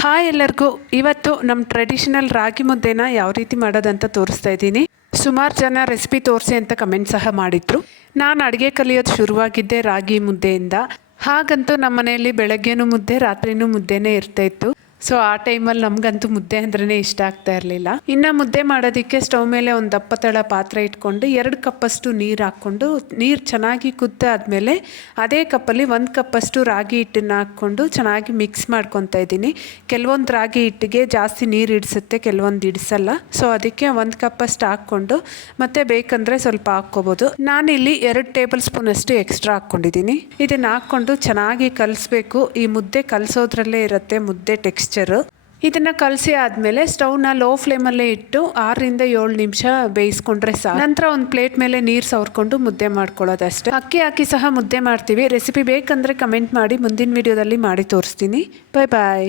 Hi ಎಲ್ಲರಿಗೂ, ಇವತ್ತು ನಮ್ಮ ಟ್ರೆಡಿಷನಲ್ ರಾಗಿ ಮುದ್ದೆನ ಯಾವ ರೀತಿ ಮಾಡೋದಂತ ತೋರಿಸ್ತಾ ಇದ್ದೀನಿ. ಸುಮಾರು ಜನ ರೆಸಿಪಿ ತೋರಿಸಿ ಅಂತ ಕಮೆಂಟ್ ಸಹ ಮಾಡಿದ್ರು. ನಾನು ಅಡುಗೆ ಕಲಿಯೋದು ಶುರುವಾಗಿದ್ದೆ ರಾಗಿ ಮುದ್ದೆಯಿಂದ. ಹಾಗಂತೂ ನಮ್ಮ ಮನೆಯಲ್ಲಿ ಬೆಳಗ್ಗೆನೂ ಮುದ್ದೆ, ರಾತ್ರಿನೂ ಮುದ್ದೆನೇ ಇರ್ತಾಯಿತ್ತು. ಸೊ ಆ ಟೈಮಲ್ಲಿ ನಮಗಂತೂ ಮುದ್ದೆ ಅಂದ್ರೇ ಇಷ್ಟ ಆಗ್ತಾ ಇರಲಿಲ್ಲ. ಇನ್ನು ಮುದ್ದೆ ಮಾಡೋದಕ್ಕೆ ಸ್ಟವ್ ಮೇಲೆ ಒಂದು ದಪ್ಪ ತಳ ಪಾತ್ರೆ ಇಟ್ಕೊಂಡು 2 ಕಪ್ಪಷ್ಟು ನೀರು ಹಾಕ್ಕೊಂಡು, ನೀರು ಚೆನ್ನಾಗಿ ಕುದ್ದಾದ್ಮೇಲೆ ಅದೇ ಕಪ್ಪಲ್ಲಿ 1 ಕಪ್ಪಷ್ಟು ರಾಗಿ ಹಿಟ್ಟನ್ನು ಹಾಕ್ಕೊಂಡು ಚೆನ್ನಾಗಿ ಮಿಕ್ಸ್ ಮಾಡ್ಕೊತಾ ಇದ್ದೀನಿ. ಕೆಲವೊಂದು ರಾಗಿ ಹಿಟ್ಟಿಗೆ ಜಾಸ್ತಿ ನೀರು ಹಿಡಿಸುತ್ತೆ, ಕೆಲವೊಂದು ಹಿಡಿಸಲ್ಲ. ಸೊ ಅದಕ್ಕೆ 1 ಕಪ್ಪಷ್ಟು ಹಾಕ್ಕೊಂಡು ಮತ್ತೆ ಬೇಕಂದರೆ ಸ್ವಲ್ಪ ಹಾಕ್ಕೋಬೋದು. ನಾನಿಲ್ಲಿ 2 ಟೇಬಲ್ ಸ್ಪೂನ್ ಅಷ್ಟು ಎಕ್ಸ್ಟ್ರಾ ಹಾಕ್ಕೊಂಡಿದ್ದೀನಿ. ಇದನ್ನು ಹಾಕ್ಕೊಂಡು ಚೆನ್ನಾಗಿ ಕಲಿಸ್ಬೇಕು. ಈ ಮುದ್ದೆ ಕಲಿಸೋದ್ರಲ್ಲೇ ಇರುತ್ತೆ ಮುದ್ದೆ ಟೆಕ್ಸ್ಚರು. ಇದನ್ನು ಕಲಸಿ ಆದಮೇಲೆ ಸ್ಟವ್ನ ಲೋ ಫ್ಲೇಮಲ್ಲೇ ಇಟ್ಟು 6 ರಿಂದ 7 ನಿಮಿಷ ಬೇಯಿಸ್ಕೊಂಡ್ರೆ ಸಾಕು. ನಂತರ ಒಂದು ಪ್ಲೇಟ್ ಮೇಲೆ ನೀರು ಸವರ್ಕೊಂಡು ಮುದ್ದೆ ಮಾಡ್ಕೊಳ್ಳೋದಷ್ಟೇ. ಅಕ್ಕಿ ಹಾಕಿ ಸಹ ಮುದ್ದೆ ಮಾಡ್ತೀವಿ. ರೆಸಿಪಿ ಬೇಕಂದರೆ ಕಮೆಂಟ್ ಮಾಡಿ, ಮುಂದಿನ ವಿಡಿಯೋದಲ್ಲಿ ಮಾಡಿ ತೋರಿಸ್ತೀನಿ. ಬಾಯ್ ಬಾಯ್.